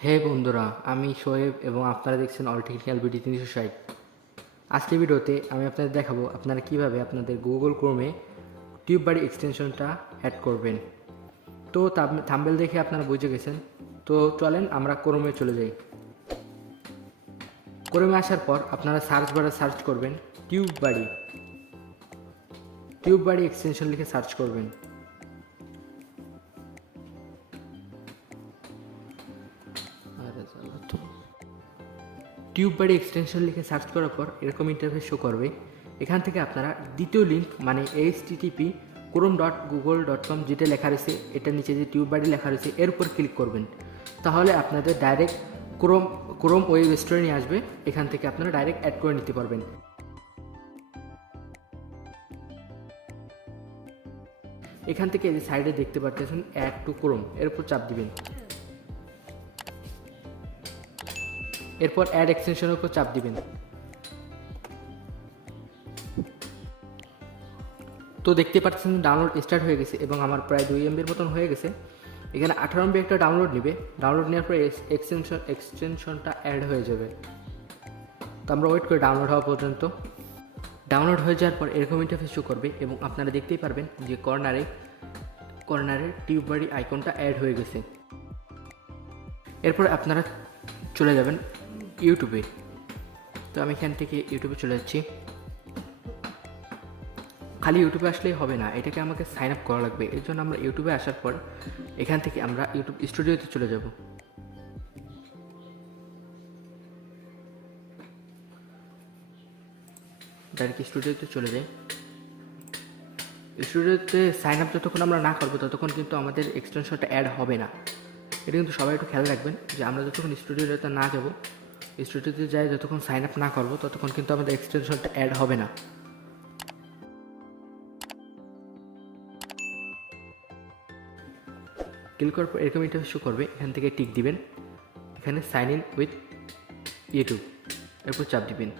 হে বন্ধুরা, আমি শোয়েব এবং আপনারা দেখছেন অল টেকনিক্যাল বিডি 360। আজকের ভিডিওতে আমি আপনাদের দেখাবো আপনারা কিভাবে আপনাদের গুগল ক্রোমে টিউববাডি এক্সটেনশনটা অ্যাড করবেন। তো থাম্বনেল দেখে আপনারা বুঝে গেছেন। তো চলেন আমরা ক্রোমে চলে যাই। ক্রোমে আসার পর আপনারা সার্চ বারে সার্চ করবেন টিউববাডি এক্সটেনশন লিখে সার্চ করবেন। টিউববাডি এক্সটেনশন লিখে সার্চ করার পর এরকম ইন্টারফেস শো করবে। এখান থেকে আপনারা দ্বিতীয় লিঙ্ক মানে http://chrome.google.com যেটা লেখা রয়েছে, এটার নিচে যে টিউববাডি লেখা রয়েছে এর উপর ক্লিক করবেন। তাহলে আপনাদের ডাইরেক্ট ক্রোম ওয়েব স্টোরে নিয়ে আসবে। এখান থেকে আপনারা ডাইরেক্ট অ্যাড করে নিতে পারবেন। এখান থেকে যে সাইডে দেখতে পাচ্ছেন অ্যাড টু ক্রোম, এর উপর চাপ দিবেন। এরপর অ্যাড এক্সটেনশনের উপর চাপ দিবেন। তো দেখতে পাচ্ছেন ডাউনলোড স্টার্ট হয়ে গেছে এবং আমার প্রায় 2 MBর মতন হয়ে গেছে। এখানে 18 MB একটা ডাউনলোড নেবে। ডাউনলোড নেওয়ার পরে এক্সটেনশনটা অ্যাড হয়ে যাবে। তো আমরা ওয়েট করি ডাউনলোড হওয়া পর্যন্ত। ডাউনলোড হয়ে যাওয়ার পর এরকম ইন্টারফেস শো করবে এবং আপনারা দেখতেই পারবেন যে কর্নারে টিউববাডি আইকনটা অ্যাড হয়ে গেছে। এরপর আপনারা চলে যাবেন ইউটিউবে। তো আমি এখান থেকে ইউটিউবে চলে যাচ্ছি। খালি ইউটিউবে আসলেই হবে না, এটাকে আমাকে সাইন আপ করা লাগবে। এর জন্য আমরা ইউটিউবে আসার পর এখান থেকে আমরা ইউটিউব স্টুডিওতে চলে যাব। ডাইরেক্ট স্টুডিওতে চলে যাই। স্টুডিওতে সাইন আপ যতক্ষণ আমরা না করবো ততক্ষণ কিন্তু আমাদের এক্সটেনশনটা অ্যাড হবে না। এটা কিন্তু সবাই একটু খেয়াল রাখবেন যে আমরা যতক্ষণ স্টুডিওতে না যাব, স্টুডিওতে যাই যতক্ষণ সাইন আপ না করবো ততক্ষণ কিন্তু আমাদের এক্সটেনশনটা অ্যাড হবে না। ক্লিক করার পর এরকম ইন্টারফেস শো করবে। এখান থেকে টিক দিবেন, এখানে সাইন ইন উইথ ইউটিউব এরপর চাপ দিবেন।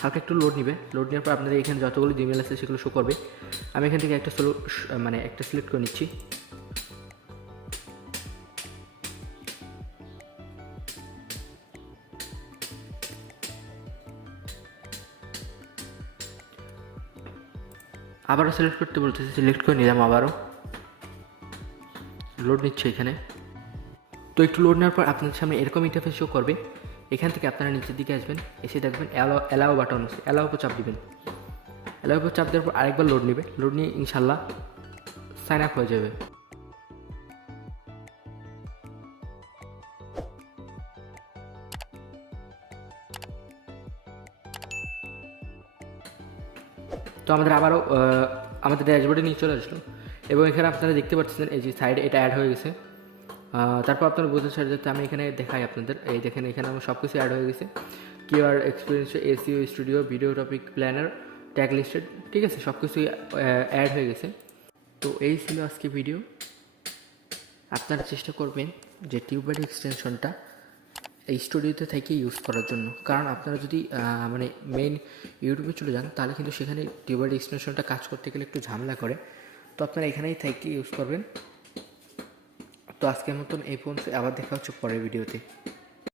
হালকা একটু লোড নেবে। লোড নেওয়ার পর আপনাদের এখানে যতগুলো জিমেল আছে সেগুলো শো করবে। আমি এখান থেকে একটা সিলেক্ট করে নিচ্ছি। আবারও সিলেক্ট করতে বলতেছি, সিলেক্ট করে নিলাম। আবারও লোড নিচ্ছে এখানে। তো একটু লোড নেওয়ার পর আপনাদের সামনে এরকম ইন্টারফেস শো করবে। এখান থেকে আপনারা নিচের দিকে আসবেন, এসে দেখবেন অ্যালাও বাটন আছে, অ্যালাও উপর চাপ দিবেন। অ্যালাও উপর চাপ দেওয়ার পর আরেকবার লোড নেবে। লোড নিয়ে ইনশাল্লাহ সাইন আপ হয়ে যাবে। তো আবারও আমাদের ড্যাশবোর্ডে নিয়ে চলে আসলো এবং এখানে আপনারা দেখতে পাচ্ছেন এই যে সাইডে এটা অ্যাড হয়ে গেছে। তারপর আপনারা বুঝতে চাই যাতে আমি এখানে দেখাই আপনাদের। এই দেখেন এখানে আমার সব কিছু অ্যাড হয়ে গেছে। Keyword experience, SEO studio, video topic planner, tag listed, ঠিক আছে, সব কিছুই অ্যাড হয়ে গেছে। তো এই ছিল আজকে ভিডিও। আপনারা চেষ্টা করবেন যে টিউববাডি এক্সটেনশনটা এই স্টুডিওতে থেকে ইউজ করার জন্য। কারণ আপনারা যদি মেইন ইউটিউবে চলে যান তাহলে কিন্তু সেখানে টিউববাডি এক্সটেনশনটা কাজ করতে গেলে একটু ঝামেলা করে। তো আপনারা এখানেই থেকে ইউজ করবেন। তো আজকের মতন এই পর্যন্ত, আবার দেখা হচ্ছে পরের ভিডিওতে।